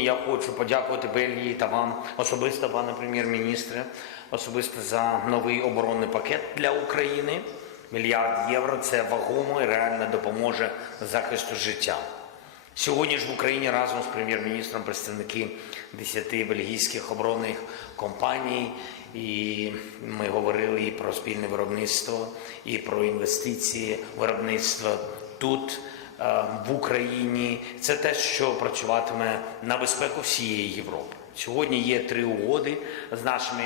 Я хочу подякувати Бельгії та вам особисто, пане прем'єр-міністре, особисто за новий оборонний пакет для України. Мільярд євро це вагомо і реально допоможе захисту життя. Сьогодні ж в Україні разом з прем'єр-міністром представники 10 бельгійських оборонних компаній. І ми говорили і про спільне виробництво, і про інвестиції виробництва тут, в Україні. Це те, що працюватиме на безпеку всієї Європи. Сьогодні є три угоди з нашими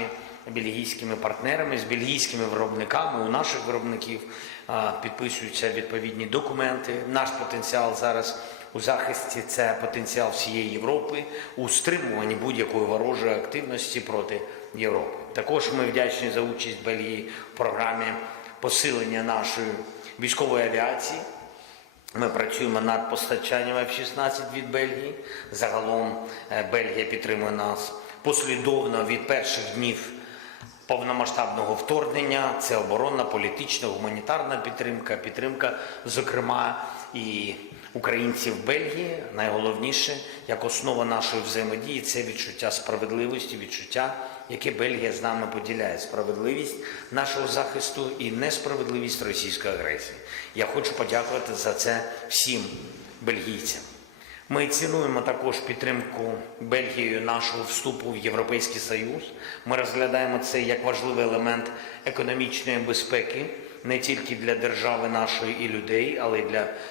бельгійськими партнерами, з бельгійськими виробниками. У наших виробників е, підписуються відповідні документи. Наш потенціал зараз у захисті це потенціал всієї Європи у стримуванні будь-якої ворожої активності проти Європи. Також ми вдячні за участь Бельгії в програмі посилення нашої військової авіації. Ми працюємо над постачанням F-16 від Бельгії. Загалом е, Бельгія підтримує нас послідовно від перших днів повномасштабного вторгнення. Це оборонна, політична, гуманітарна підтримка, підтримка, зокрема, і українців Бельгії. Найголовніше, як основа нашої взаємодії, це відчуття справедливості, відчуття, яке Бельгія з нами поділяє. Справедливість нашого захисту і несправедливість російської агресії. Я хочу подякувати за це всім бельгійцям. Ми цінуємо також підтримку Бельгією нашого вступу в Європейський Союз. Ми розглядаємо це як важливий елемент економічної безпеки не тільки для держави нашої і людей, але й для